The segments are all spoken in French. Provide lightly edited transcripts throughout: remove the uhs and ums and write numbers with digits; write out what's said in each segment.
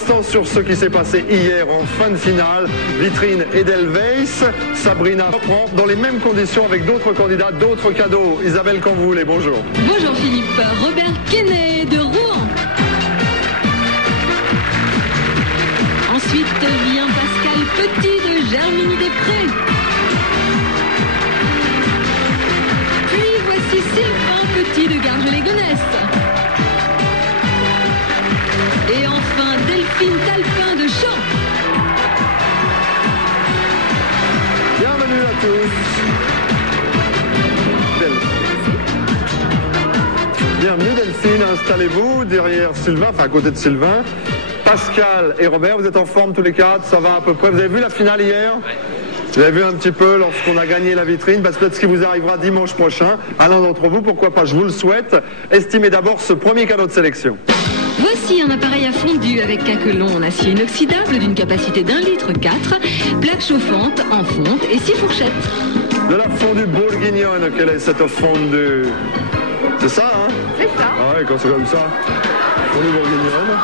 Sur ce qui s'est passé hier en fin de finale, Vitrine Edelweiss, Sabrina reprend dans les mêmes conditions avec d'autres candidats, d'autres cadeaux. Isabelle, quand vous voulez, bonjour. Bonjour Philippe, Robert Quesnay de Rouen. Ensuite vient Pascal Petit de Germigny-des-Prés. Puis voici Sylvain Petit de Garges-les-Gonesse. Et enfin Delphine Talpin de Champs. Bienvenue à tous. Bienvenue Delphine, installez-vous derrière Sylvain, enfin à côté de Sylvain. Pascal et Robert, vous êtes en forme tous les quatre, ça va à peu près. Vous avez vu la finale hier ? Vous avez vu un petit peu lorsqu'on a gagné la vitrine, parce que peut-être ce qui vous arrivera dimanche prochain à l'un d'entre vous, pourquoi pas, je vous le souhaite. Estimez d'abord ce premier cadeau de sélection. Voici un appareil à fondu avec caquelon en acier inoxydable d'une capacité d'1,4 litre, plaque chauffante en fonte et 6 fourchettes. De la fondue bourguignonne, quelle est cette fondue? C'est ça, hein? C'est ça. Ah ouais, quand c'est comme ça. Fondue bourguignonne.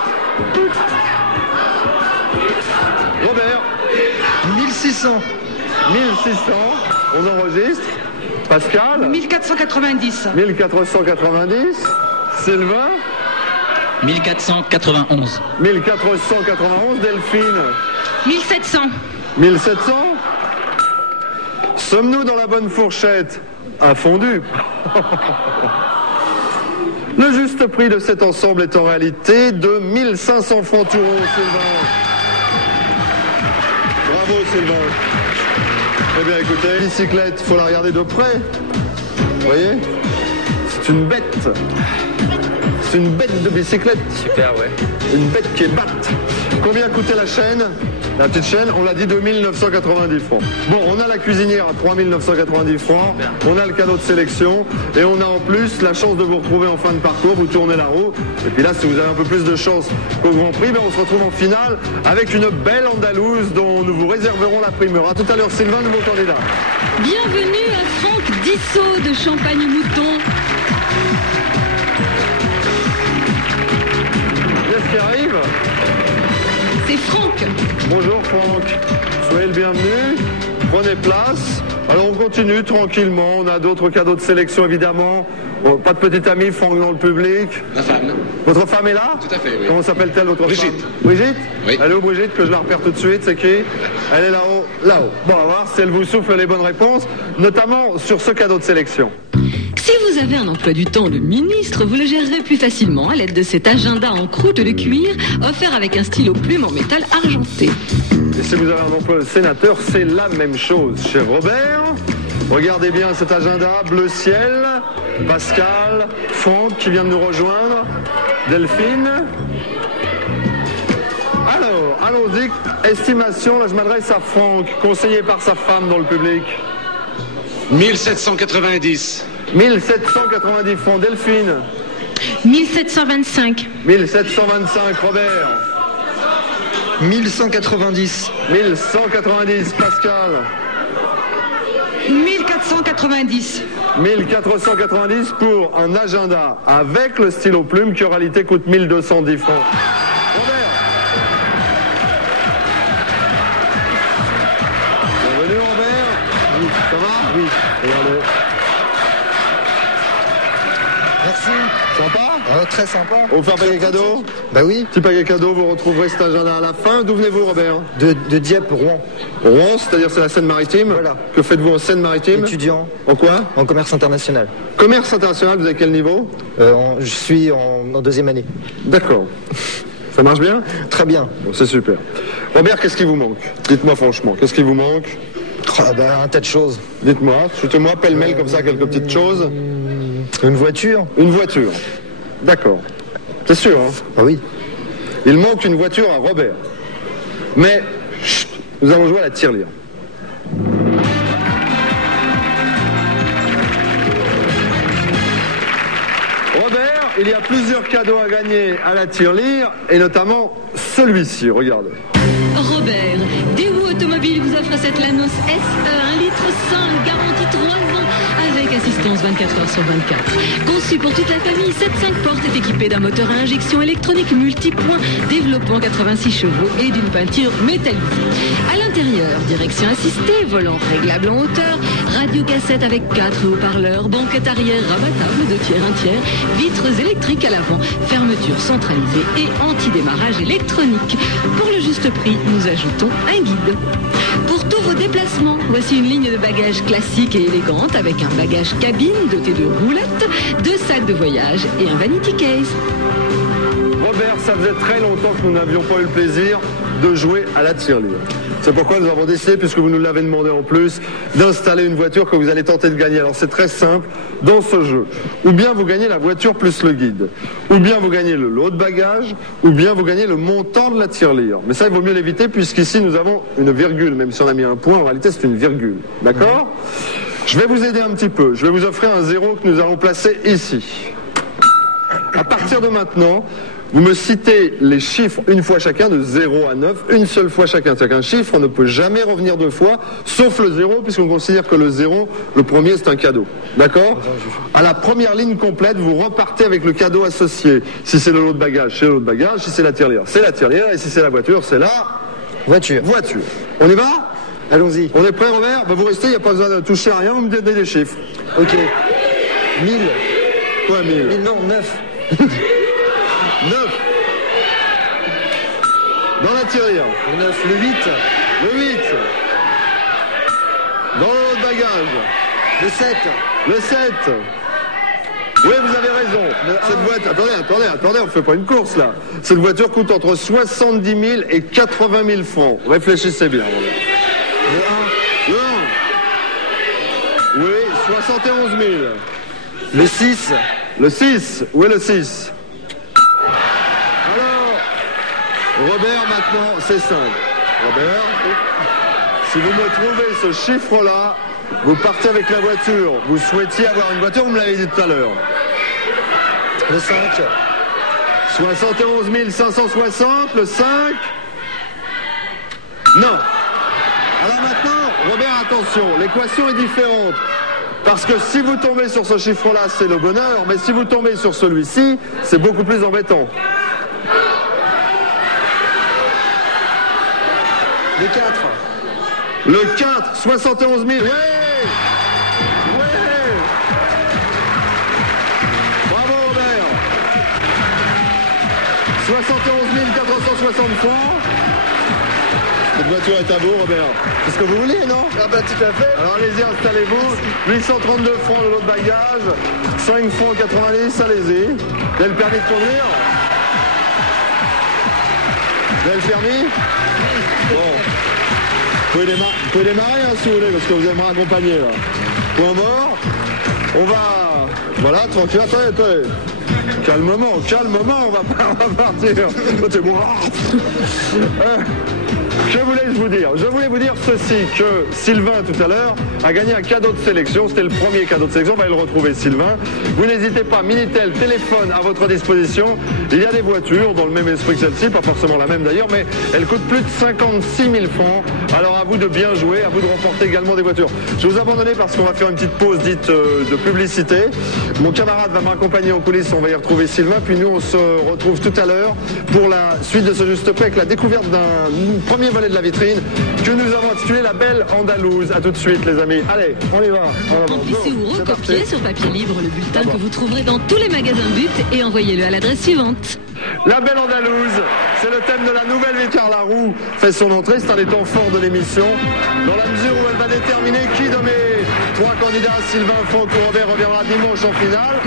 Robert? 1600. 1600, on enregistre. Pascal? 1490. 1490. Sylvain? 1491. 1491. Delphine? 1700. 1700. Sommes-nous dans la bonne fourchette? Un fondu. Le juste prix de cet ensemble est en réalité de 1500 francs Touron, Sylvain. Bravo, Sylvain. Eh bien, écoutez, bicyclette, il faut la regarder de près. Vous voyez? C'est une bête. C'est une bête de bicyclette. Super, ouais. Une bête qui est batte. Combien coûtait la chaîne? La petite chaîne, on l'a dit, 2990 francs. Bon, on a la cuisinière à 3990 francs. On a le cadeau de sélection. Et on a en plus la chance de vous retrouver en fin de parcours. Vous tournez la roue. Et puis là, si vous avez un peu plus de chance qu'au Grand Prix, ben on se retrouve en finale avec une belle Andalouse dont nous vous réserverons la primeur. À tout à l'heure, Sylvain, nouveau candidat. Bienvenue à Franck Dissot de Champagne-Mouton. Qu'est-ce qui arrive? C'est Franck. Bonjour Franck, soyez le bienvenu, prenez place. Alors on continue tranquillement, on a d'autres cadeaux de sélection évidemment. Bon, pas de petite amie, Franck dans le public. Ma femme. Votre femme est là? Tout à fait, oui. Comment s'appelle-t-elle votre Brigitte. femme? Brigitte. Oui. Elle est où Brigitte, que je la repère tout de suite, c'est qui? Elle est là-haut, là-haut. Bon, on va voir si elle vous souffle les bonnes réponses, notamment sur ce cadeau de sélection. Si vous avez un emploi du temps de ministre, vous le gérerez plus facilement à l'aide de cet agenda en croûte de cuir, offert avec un stylo plume en métal argenté. Et si vous avez un emploi de sénateur, c'est la même chose. Cher Robert, regardez bien cet agenda, bleu ciel, Pascal, Franck qui vient de nous rejoindre, Delphine. Alors, allons-y, estimation, là je m'adresse à Franck, conseillé par sa femme dans le public. 1790. 1790 francs, Delphine. 1725. 1725, Robert. 1190. 1190, Pascal. 1490. 1490 pour un agenda avec le stylo plume qui en réalité coûte 1210 francs. Robert. Bienvenue Robert. Oui, ça va? Oui. Regardez. Merci. Sympa? Très sympa. On vous fait un paquet cadeau? Bah oui. Petit paquet cadeau, vous retrouverez cet agenda à la fin. D'où venez-vous Robert? De Dieppe, Rouen. Rouen, c'est-à-dire c'est la Seine-Maritime. Voilà. Que faites-vous en Seine-Maritime? Étudiant En quoi? en commerce international. Commerce international, vous avez quel niveau? Je suis en deuxième année. D'accord. Ça marche bien? Très bien. Bon, c'est super. Robert, qu'est-ce qui vous manque? Dites-moi franchement, qu'est-ce qui vous manque? Ah bah, un tas de choses. Dites-moi, shootez-moi pêle-mêle comme ça quelques petites choses. Une voiture. Une voiture. D'accord. C'est sûr, hein? Ah oui. Il manque une voiture à Robert. Mais, chut, nous allons jouer à la tirelire. Robert, il y a plusieurs cadeaux à gagner à la tirelire, et notamment celui-ci, regardez. Robert, Daewoo Automobile vous offre cette Lanos SE 1,5 litre, garantie 3 ans avec avec assistance 24 heures sur 24. Conçu pour toute la famille, cette 5 portes est équipée d'un moteur à injection électronique multipoint développant 86 chevaux et d'une peinture métallisée. À l'intérieur, direction assistée, volant réglable en hauteur, radio-cassette avec 4 haut-parleurs, banquette arrière rabattable de tiers 1 tiers, vitres électriques à l'avant, fermeture centralisée et anti-démarrage électronique. Pour le juste prix, nous ajoutons un guide. Pour tous vos déplacements, voici une ligne de bagages classique et élégante avec un bagage cabine doté de roulettes, 2 sacs de voyage et un vanity case. Robert, ça faisait très longtemps que nous n'avions pas eu le plaisir de jouer à la tirelire. C'est pourquoi nous avons décidé, puisque vous nous l'avez demandé en plus, d'installer une voiture que vous allez tenter de gagner. Alors c'est très simple, dans ce jeu, ou bien vous gagnez la voiture plus le guide, ou bien vous gagnez le lot de bagages, ou bien vous gagnez le montant de la tirelire. Mais ça, il vaut mieux l'éviter, puisqu'ici nous avons une virgule, même si on a mis un point, en réalité c'est une virgule. D'accord ? Je vais vous aider un petit peu, je vais vous offrir un 0 que nous allons placer ici. À partir de maintenant, vous me citez les chiffres une fois chacun de 0 à 9, une seule fois chacun. C'est-à-dire qu'un chiffre ne peut jamais revenir 2 fois, sauf le 0, puisqu'on considère que le 0, le premier, c'est un cadeau. D'accord ? À la première ligne complète, vous repartez avec le cadeau associé. Si c'est le lot de bagages, c'est le lot de bagages. Si c'est la tirelire, c'est la tirelire. Et si c'est la voiture, c'est la Voiture. voiture. On y va ? Allons-y. On est prêt, Robert ? Vous restez, il n'y a pas besoin de toucher à rien, vous me donnez des chiffres. Ok. 1000. Quoi, 1000 1000, non, 9. 9. Dans la tirelire. Le 9. Le 8. Le 8. Dans le lot de bagages. Le 7. Le 7. Oui, vous avez raison. Cette voiture, attendez, on ne fait pas une course là. Cette voiture coûte entre 70 000 et 80 000 francs. Réfléchissez bien. Le 1. Oui, 71 000. Le 6. Le 6. Où est le 6 ? Alors, Robert, maintenant, c'est simple. Robert, si vous me trouvez ce chiffre-là, vous partez avec la voiture. Vous souhaitiez avoir une voiture, vous me l'avez dit tout à l'heure. Le 5. 71 560, le 5. Non. Alors maintenant, Robert, attention, l'équation est différente. Parce que si vous tombez sur ce chiffre-là, c'est le bonheur, mais si vous tombez sur celui-ci, c'est beaucoup plus embêtant. Le 4. Le 4, 71 000. Ouais. Bravo, Robert. 71 460 francs. Cette voiture est à vous, Robert. C'est ce que vous voulez, non? Ah bah tout à fait. Alors allez-y, installez-vous. 832 francs le lot de bagages. 5 francs 90, allez-y. Vous avez le permis de conduire? Vous avez le permis? Bon. Vous pouvez démarrer hein, si vous voulez, parce que vous allez me raccompagner là. Point mort. On va... Voilà, tranquille. Attendez. Calmement, on va partir. C'est bon. Je voulais vous dire ceci, que Sylvain tout à l'heure a gagné un cadeau de sélection, c'était le premier cadeau de sélection, on va le retrouver Sylvain. Vous n'hésitez pas, Minitel, téléphone à votre disposition. Il y a des voitures dans le même esprit que celle-ci, pas forcément la même d'ailleurs, mais elle coûte plus de 56 000 francs. Alors à vous de bien jouer, à vous de remporter également des voitures. Je vais vous abandonner parce qu'on va faire une petite pause dite de publicité. Mon camarade va m'accompagner en coulisses, on va y retrouver Sylvain, puis nous on se retrouve tout à l'heure pour la suite de ce Juste Prix avec la découverte d'un premier volet de la vitrine que nous avons intitulé La Belle Andalouse. À tout de suite les amis. Allez, on y va. Remplissez ou recopiez sur papier libre le bulletin que vous trouverez dans tous les magasins But et envoyez-le à l'adresse suivante. La Belle Andalouse, c'est le thème de la nouvelle vie car la roue fait son entrée, c'est un des temps forts de l'émission, dans la mesure où elle va déterminer qui de mes trois candidats, Sylvain, Franck ou Robert, reviendra dimanche en finale.